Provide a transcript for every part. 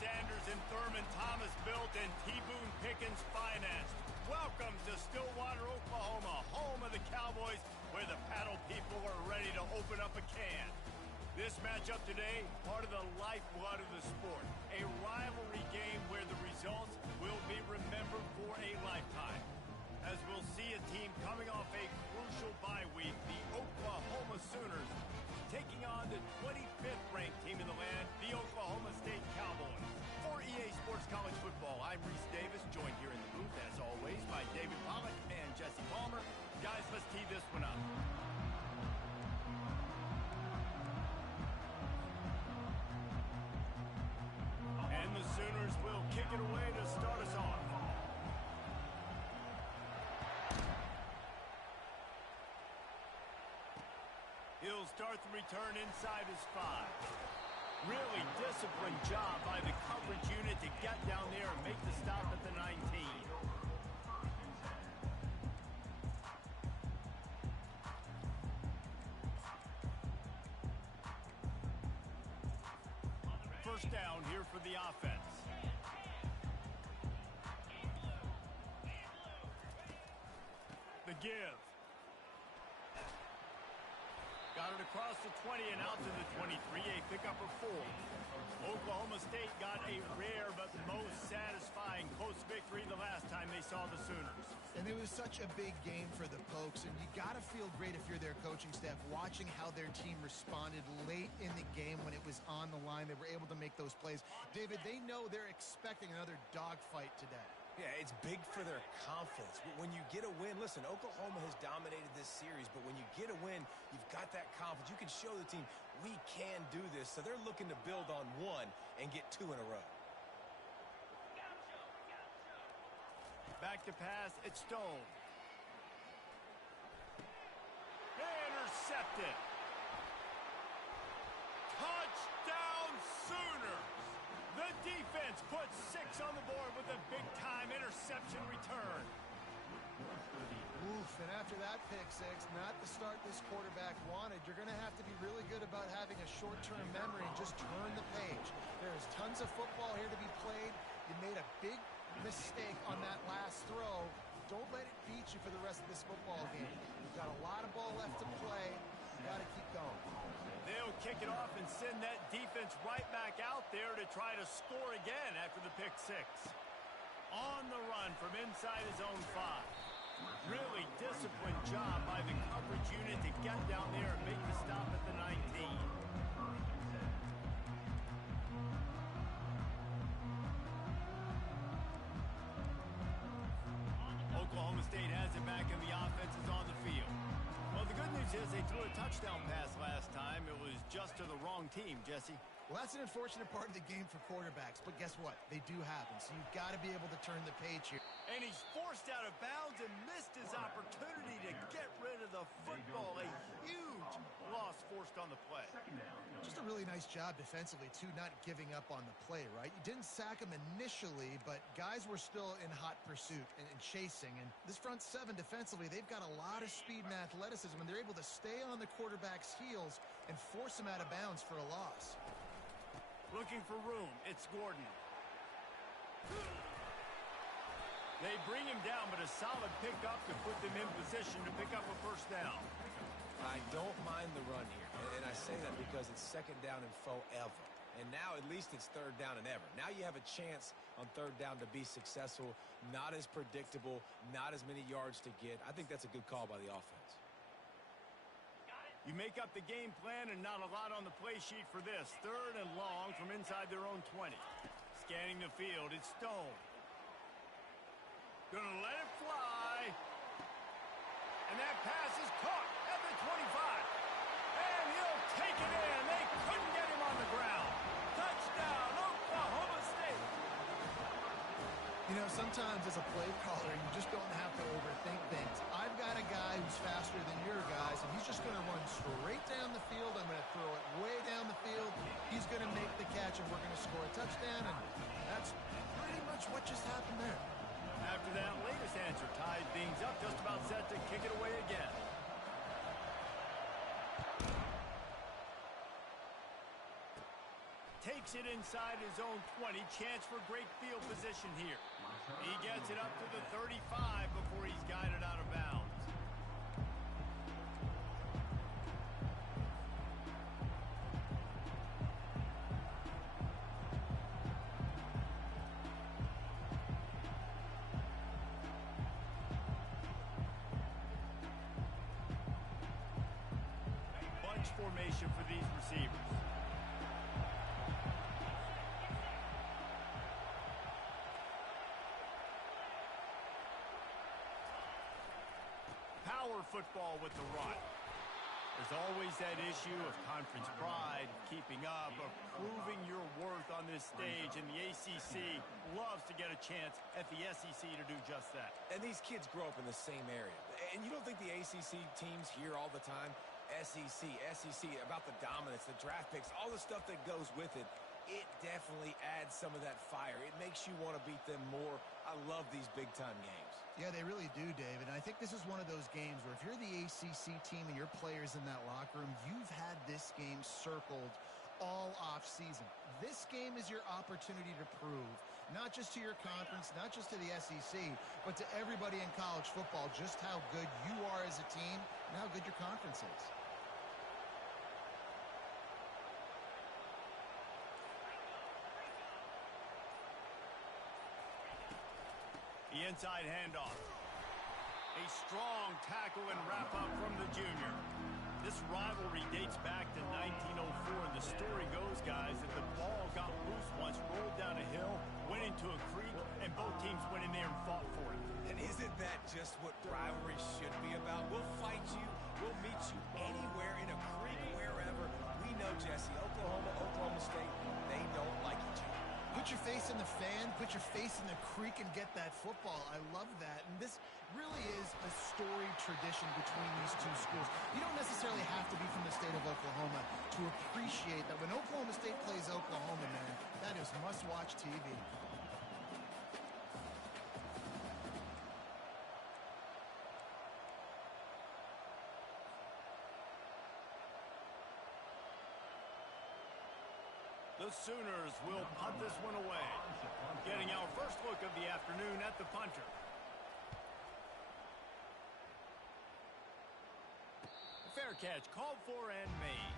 Sanders and Thurman Thomas built and T. Boone Pickens financed. Welcome to Stillwater, Oklahoma, home of the Cowboys, where the paddle people are ready to open up a can. This matchup today, part of the lifeblood of the sport. A rivalry game where the results will be remembered for a lifetime. As we'll see a team coming off a crucial bye week, the Oklahoma Sooners, taking on the 25th ranked team in the land, the Oklahoma State Cowboys. For EA Sports College Football, I'm Reese Davis, joined here in the booth, as always, by David Pollack and Jesse Palmer. Guys, let's tee this one up. And the Sooners will kick it away to start us off. He'll start the return inside his 5. Really disciplined job by the coverage unit to get down there and make the stop at the 19. First down here for the offense. The give. Got it across the 20 and out to the 23, a pickup of 4. Oklahoma State got a rare but most satisfying close victory the last time they saw the Sooners. And it was such a big game for the Pokes, and you got to feel great if you're their coaching staff, watching how their team responded late in the game when it was on the line. They were able to make those plays. David, they know they're expecting another dogfight today. Yeah, it's big for their confidence. When you get a win, listen, Oklahoma has dominated this series, but when you get a win, you've got that confidence. You can show the team, we can do this. So they're looking to build on 1 and get 2 in a row. Back to pass, it's Stone. Intercepted. Touchdown Sooners! The defense puts 6 on the board with a big-time interception return. Oof, and after that pick 6, not the start this quarterback wanted. You're going to have to be really good about having a short-term memory and just turn the page. There's tons of football here to be played. You made a big mistake on that last throw. Don't let it beat you for the rest of this football game. You've got a lot of ball left to play. You got to keep going. They'll kick it off and send that defense right back out there to try to score again after the pick 6. On the run from inside his own 5. Really disciplined job by the coverage unit to get down there and make the stop at the 19. Oklahoma State has it back and the offense is on the field. Well, the good news is they threw a touchdown pass last time. It was just to the wrong team, Jesse. Well, that's an unfortunate part of the game for quarterbacks, but guess what? They do happen, so you've got to be able to turn the page here. And he's forced out of bounds and missed his opportunity to get rid of the football. A huge loss forced on the play. Just a really nice job defensively, too, not giving up on the play, right? You didn't sack him initially, but guys were still in hot pursuit and chasing. And this front 7 defensively, they've got a lot of speed and athleticism, and they're able to stay on the quarterback's heels and force him out of bounds for a loss. Looking for room. It's Gordon. They bring him down, but a solid pickup to put them in position to pick up a first down. I don't mind the run here, and I say that because it's 2nd down and forever. And now at least it's 3rd down and ever. Now you have a chance on 3rd down to be successful. Not as predictable, not as many yards to get. I think that's a good call by the offense. You make up the game plan and not a lot on the play sheet for this. 3rd and long from inside their own 20. Scanning the field, it's Stone. Gonna let it fly. And that pass is caught at the 25. And he'll take it in. They couldn't get him on the ground. Touchdown, Oklahoma State. You know, sometimes as a play caller, you just don't have to overthink things. I've got a guy who's faster than your guys, and he's just going to run straight down the field. I'm going to throw it way down the field. He's going to make the catch, and we're going to score a touchdown, and that's pretty much what just happened there. After that latest answer tied things up, just about set to kick it away again. Takes it inside his own 20. Chance for great field position here. He gets it up to the 35 before he's guided out of bounds. Bunch formation for these receivers. Power football with the run. There's always that issue of conference pride, keeping up, of proving your worth on this stage, and the ACC loves to get a chance at the SEC to do just that. And these kids grow up in the same area. And you don't think the ACC teams hear all the time, SEC, about the dominance, the draft picks, all the stuff that goes with it. It definitely adds some of that fire. It makes you want to beat them more. I love these big-time games. Yeah, they really do, David. And I think this is one of those games where if you're the ACC team and your players in that locker room, you've had this game circled all off season. This game is your opportunity to prove, not just to your conference, not just to the SEC, but to everybody in college football, just how good you are as a team and how good your conference is. The inside handoff. A strong tackle and wrap-up from the junior. This rivalry dates back to 1904, and the story goes, guys, that the ball got loose once, rolled down a hill, went into a creek, and both teams went in there and fought for it. And isn't that just what rivalry should be about? We'll fight you. We'll meet you anywhere, in a creek, wherever. We know, Jesse, Oklahoma State, they don't like each other. Put your face in the fan, put your face in the creek and get that football. I love that. And this really is a storied tradition between these two schools. You don't necessarily have to be from the state of Oklahoma to appreciate that when Oklahoma State plays Oklahoma, man, that is must-watch TV. The Sooners will punt this one away. Getting our first look of the afternoon at the punter. Fair catch called for and made.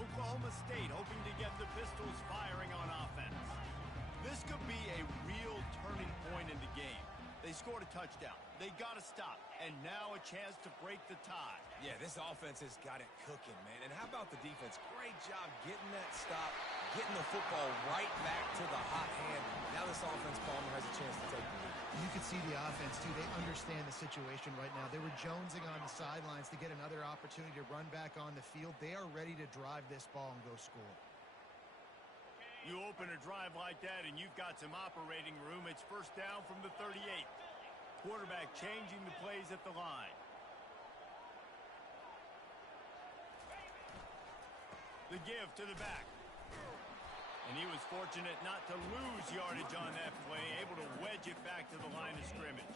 Oklahoma State hoping to get the Pistols firing on offense. This could be a real turning point in the game. They scored a touchdown. They got to stop. And now a chance to break the tie. Yeah, this offense has got it cooking, man. And how about the defense? Great job getting that stop, getting the football right back to the hot hand. Now this offense, Palmer, has a chance to take the lead. You can see the offense, too. They understand the situation right now. They were jonesing on the sidelines to get another opportunity to run back on the field. They are ready to drive this ball and go score. You open a drive like that and you've got some operating room. It's first down from the 38. Quarterback changing the plays at the line. The give to the back. And he was fortunate not to lose yardage on that play, able to wedge it back to the line of scrimmage.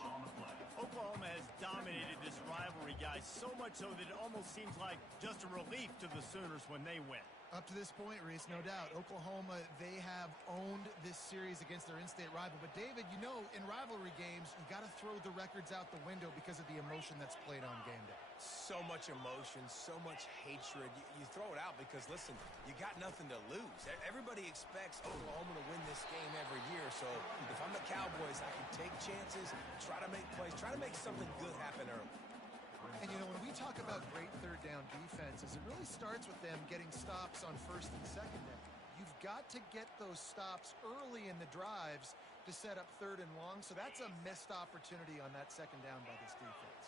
Oklahoma has dominated this rivalry, guys, so much so that it almost seems like just a relief to the Sooners when they win. Up to this point, Reese, no doubt, Oklahoma, they have owned this series against their in-state rival. But, David, you know, in rivalry games, you got to throw the records out the window because of the emotion that's played on game day. So much emotion, so much hatred. You throw it out because, listen, you got nothing to lose. Everybody expects Oklahoma to win this game every year. So if I'm the Cowboys, I can take chances, try to make plays, try to make something good happen early. And, you know, when we talk about great third down defenses, it really starts with them getting stops on first and second down. You've got to get those stops early in the drives to set up third and long, so that's a missed opportunity on that second down by this defense.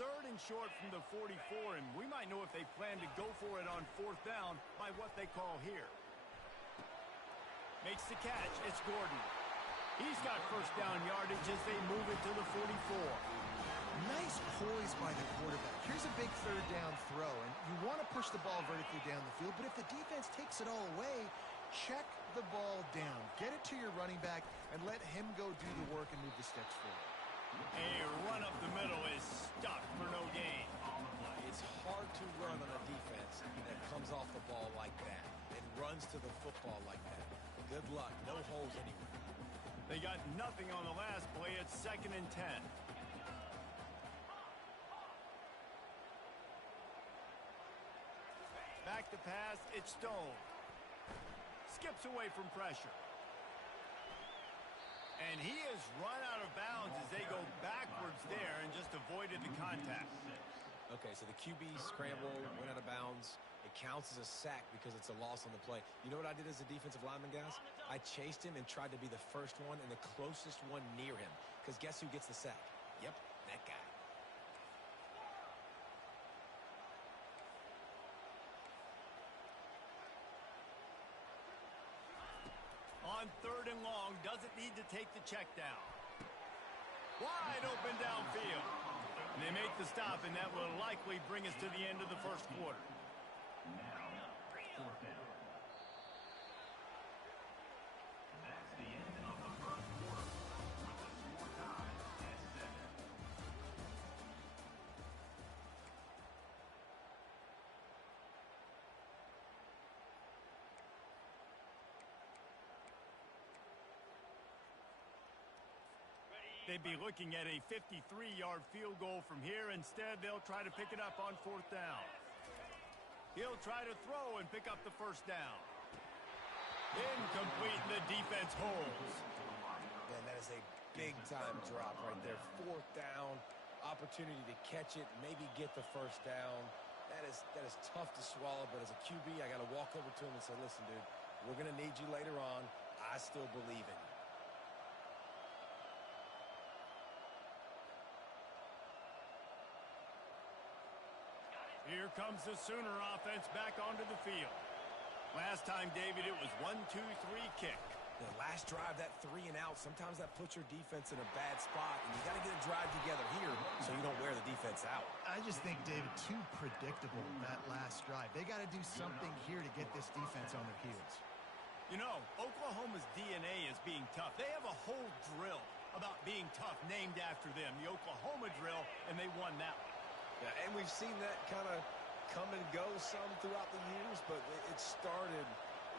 Third and short from the 44, and we might know if they plan to go for it on fourth down by what they call here. Makes the catch. It's Gordon. He's got first down yardage as they move it to the 44. Nice poise by the quarterback. Here's a big third down throw, and you want to push the ball vertically down the field, but if the defense takes it all away, check the ball down. Get it to your running back and let him go do the work and move the sticks forward. A run up the middle is stuck for no gain. It's hard to run on a defense that comes off the ball like that and runs to the football like that. Good luck. No holes anywhere. They got nothing on the last play. It's 2nd and 10. Back to pass. It's Stone. Skips away from pressure. And he has run out of bounds as they go backwards there and just avoided the contact. Okay, so the QB scramble, went out of bounds. It counts as a sack because it's a loss on the play. You know what I did as a defensive lineman, guys? I chased him and tried to be the first one and the closest one near him. Because guess who gets the sack? Yep, that guy. On 3rd and long, doesn't need to take the check down. Wide open downfield. And they make the stop, and that will likely bring us to the end of the first quarter. They'd be looking at a 53-yard field goal from here. Instead, they'll try to pick it up on 4th down. He'll try to throw and pick up the first down. Incomplete, and the defense holds. Man, that is a big-time drop right there. 4th down, opportunity to catch it, maybe get the first down. That is tough to swallow, but as a QB, I got to walk over to him and say, listen, dude, we're going to need you later on. I still believe in you. Here comes the Sooner offense back onto the field. Last time, David, it was 1-2-3 kick. The last drive, that 3 and out, sometimes that puts your defense in a bad spot, and you got to get a drive together here so you don't wear the defense out. I just think, David, too predictable, that last drive. They got to do something here to get this defense on their heels. You know, Oklahoma's DNA is being tough. They have a whole drill about being tough named after them, the Oklahoma drill, and they won that one. Yeah, and we've seen that kind of come and go some throughout the years, but it started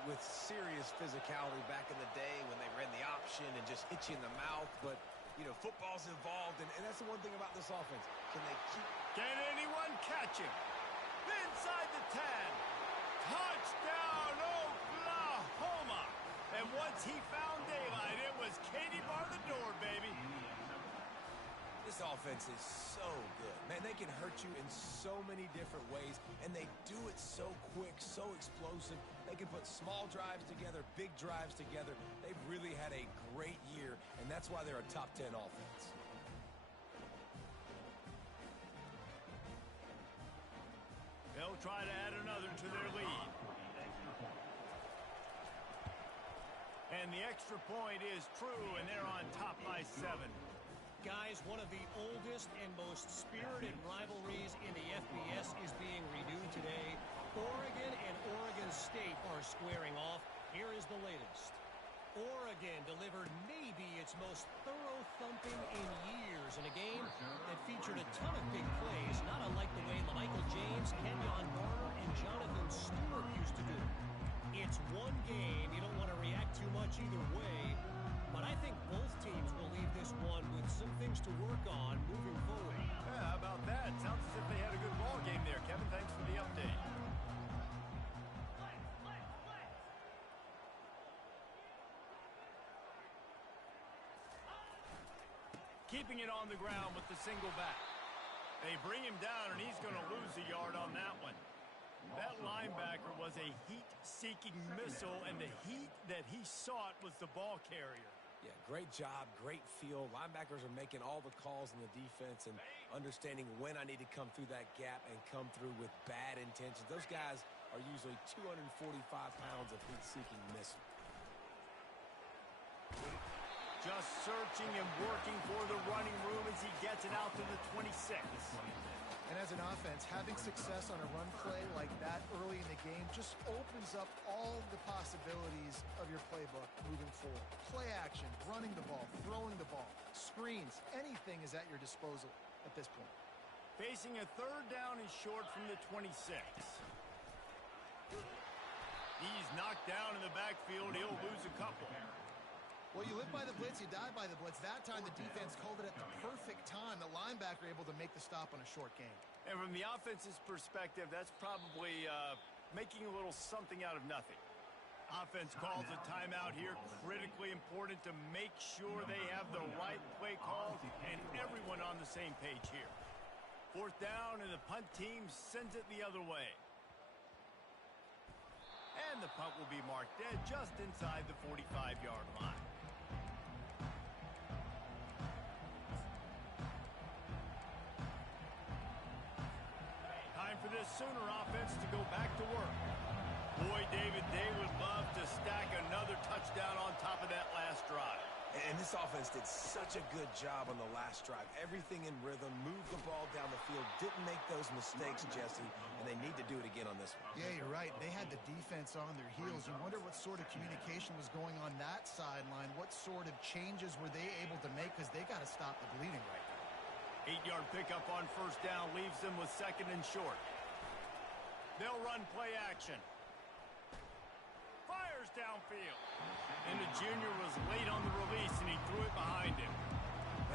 with serious physicality back in the day when they ran the option and just hit you in the mouth. But, you know, football's involved, and that's the one thing about this offense. Can they keep... Can anyone catch him? Inside the 10. Touchdown, Oklahoma! And once he found daylight, it was Katie bar the door, baby. This offense is so good. Man, they can hurt you in so many different ways, and they do it so quick, so explosive. They can put small drives together, big drives together. They've really had a great year, and that's why they're a top 10 offense. They'll try to add another to their lead. And the extra point is true, and they're on top by 7. Guys, one of the oldest and most spirited rivalries in the FBS is being renewed today. Oregon and Oregon State are squaring off. Here is the latest. Oregon delivered maybe its most thorough thumping in years in a game that featured a ton of big plays, not unlike the way LaMichael James, Kenyon Barner, and Jonathan Stewart used to do. It's one game. You don't want to react too much either way. But I think both teams will leave this one with some things to work on moving forward. Yeah, how about that? Sounds as if they had a good ball game there, Kevin. Thanks for the update. Keeping it on the ground with the single back. They bring him down, and he's going to lose a yard on that one. That linebacker was a heat-seeking missile, and the heat that he sought was the ball carrier. Yeah, great job, great feel. Linebackers are making all the calls in the defense and understanding when I need to come through that gap and come through with bad intentions. Those guys are usually 245 pounds of heat-seeking missile. Just searching and working for the running room as he gets it out to the 26. And as an offense, having success on a run play like that early in the game just opens up all the possibilities of your playbook moving forward. Play action, running the ball, throwing the ball, screens, anything is at your disposal at this point. Facing a third down and short from the 26. He's knocked down in the backfield. He'll lose a couple. Well, you live by the blitz, you die by the blitz. That time the defense called it at the perfect time. The linebacker able to make the stop on a short gain. And from the offense's perspective, that's probably making a little something out of nothing. Offense calls a timeout here. Critically important to make sure they have the right play calls and everyone on the same page here. Fourth down, and the punt team sends it the other way. And the punt will be marked dead just inside the 45-yard line. Time for this Sooner offense to go back to work. Boy, David, they would love to stack another touchdown on top of that last drive. And this offense did such a good job on the last drive. Everything in rhythm, moved the ball down the field, didn't make those mistakes, Jesse, and they need to do it again on this one. Yeah, you're right. They had the defense on their heels. You wonder what sort of communication was going on that sideline. What sort of changes were they able to make, because they got to stop the bleeding right now. 8-yard pickup on first down leaves them with second and short. They'll run play action. Fires downfield. And the junior was late on the release, and he threw it behind him.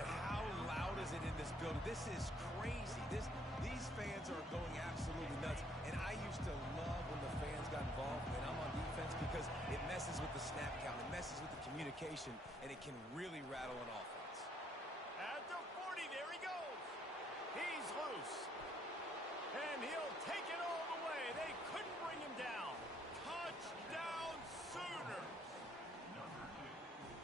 And how loud is it in this building? This is crazy. These fans are going absolutely nuts. And I used to love when the fans got involved, and I'm on defense, because it messes with the snap count. It messes with the communication, and it can really rattle an offense. At the 40, there he goes. He's loose. And he'll take it all the way. They couldn't bring him down. Touchdown Sooners.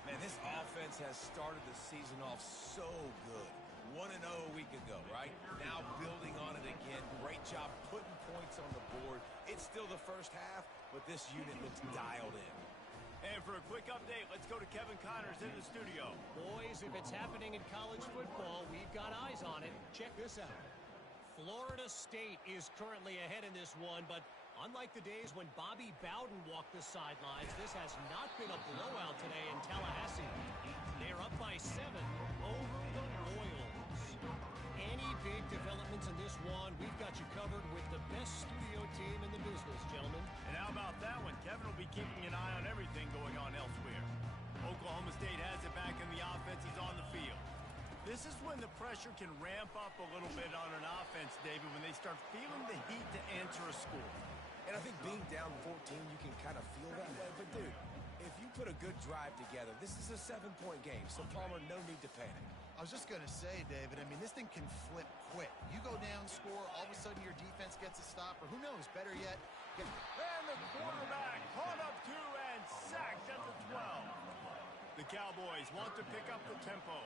Man, this offense has started the season off so good. 1-0 a week ago, right? Now building on it again. Great job putting points on the board. It's still the first half, but this unit looks dialed in. And for a quick update, let's go to Kevin Connors in the studio. Boys, if it's happening in college football, we've got eyes on it. Check this out. Florida State is currently ahead in this one, but unlike the days when Bobby Bowden walked the sidelines, this has not been a blowout today in Tallahassee. They're up by 7 over the Royals. Any big developments in this one, we've got you covered with the best studio team in the business, gentlemen. And how about that one? Kevin will be keeping an eye on everything going on elsewhere. Oklahoma State has it back in the offense. He's on the field. This is when the pressure can ramp up a little bit on an offense, David, when they start feeling the heat to answer a score. And I think being down 14, you can kind of feel that way. But, dude, if you put a good drive together, this is a 7-point game. So, Palmer, no need to panic. I was just going to say, David, I mean, this thing can flip quick. You go down, score, all of a sudden your defense gets a stop, or who knows, better yet, and the quarterback caught up to and sacked at the 12. The Cowboys want to pick up the tempo.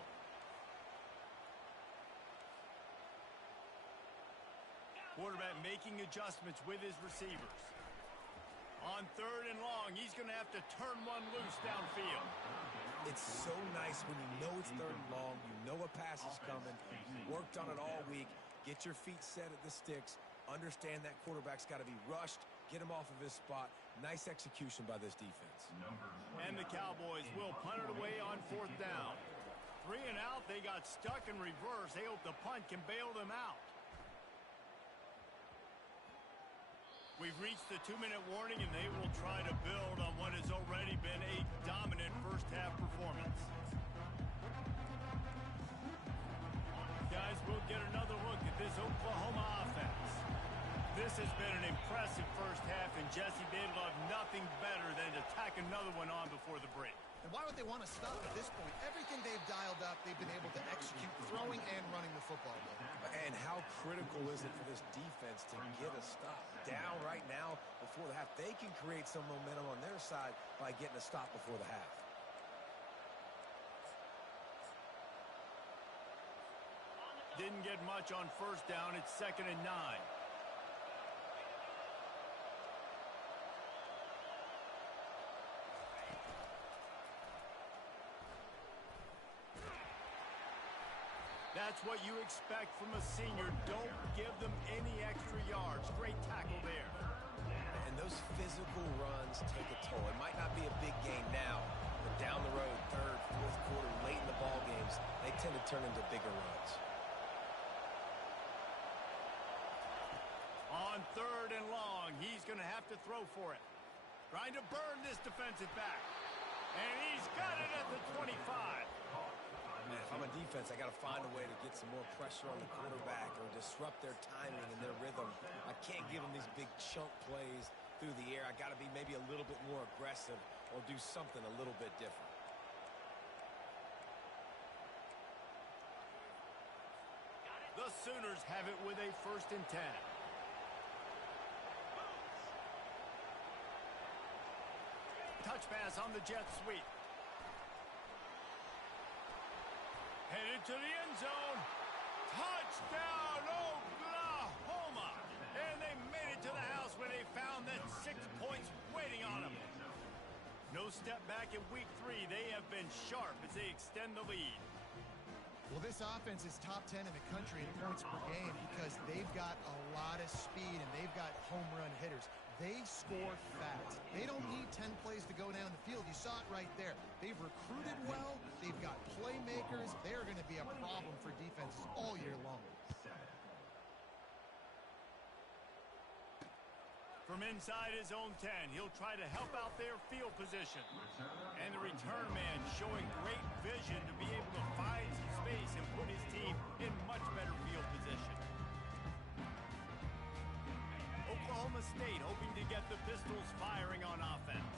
Quarterback making adjustments with his receivers. On third and long, he's going to have to turn one loose downfield. It's so nice when you know it's third and long, you know a pass is coming, you worked on it all week, get your feet set at the sticks, understand that quarterback's got to be rushed, get him off of his spot. Nice execution by this defense. And the Cowboys will punt it away on fourth down. 3 and out, they got stuck in reverse. They hope the punt can bail them out. We've reached the 2-minute warning, and they will try to build on what has already been a dominant first-half performance. Guys, we'll get another look at this Oklahoma offense. This has been an impressive first half, and Jesse, they'd love nothing better than to tack another one on before the break. And why would they want to stop at this point? Everything they've dialed up, they've been able to execute, throwing and running the football game. And how critical is it for this defense to get a stop? Down right now before the half. They can create some momentum on their side by getting a stop before the half. Didn't get much on first down. It's 2nd and 9. That's what you expect from a senior. Don't give them any extra yards. Great tackle there. And those physical runs take a toll. It might not be a big game now, but down the road, third, fourth quarter, late in the ball games, they tend to turn into bigger runs. On 3rd and long, he's going to have to throw for it. Trying to burn this defensive back. And he's got it at the 25. Man, if I'm a defense, I got to find a way to get some more pressure on the quarterback or disrupt their timing and their rhythm. I can't give them these big chunk plays through the air. I got to be maybe a little bit more aggressive or do something a little bit different. The Sooners have it with a 1st and 10. Touch pass on the jet sweep. Headed to the end zone. Touchdown, Oklahoma! And they made it to the house when they found that 6 points waiting on them. No step back in week 3. They have been sharp as they extend the lead. Well, this offense is top 10 in the country in points per game because they've got a lot of speed and they've got home run hitters. They score fast. They don't need 10 plays to go down the field. You saw it right there. They've recruited well. They've got playmakers. They're going to be a problem for defenses all year long. From inside his own 10, he'll try to help out their field position. And the return man showing great vision to be able to find some space and put his team in much better field position. Oklahoma State hoping to get the Pistols firing on offense.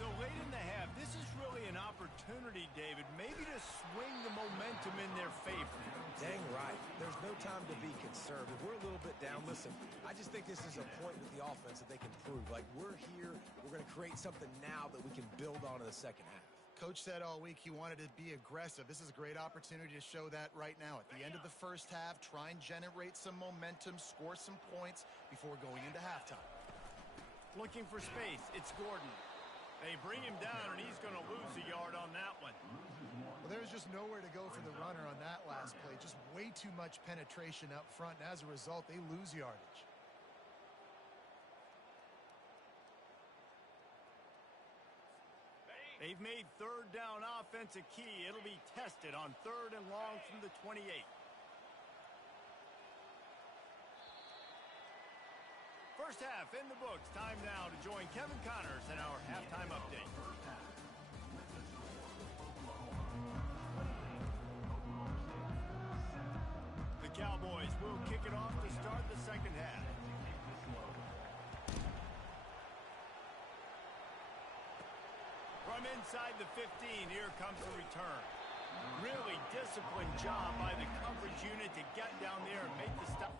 So late in the half, this is really an opportunity, David, maybe to swing the momentum in their favor. Dang right. There's no time to be concerned. If we're a little bit down, listen, I just think this is a point with the offense that they can prove. Like, we're here, we're going to create something now that we can build on in the second half. Coach said all week he wanted to be aggressive. This is a great opportunity to show that right now. At the end of the first half, try and generate some momentum, score some points before going into halftime. Looking for space, it's Gordon. They bring him down, and he's going to lose a yard on that one. Well, there's just nowhere to go for the runner on that last play. Just way too much penetration up front, and as a result, they lose yardage. They've made 3rd down offense a key. It'll be tested on 3rd and long from the 28. First half in the books. Time now to join Kevin Connors in our halftime update. The Cowboys will kick it off to start the second half. From inside the 15, here comes the return. Really disciplined job by the coverage unit to get down there and make the stop.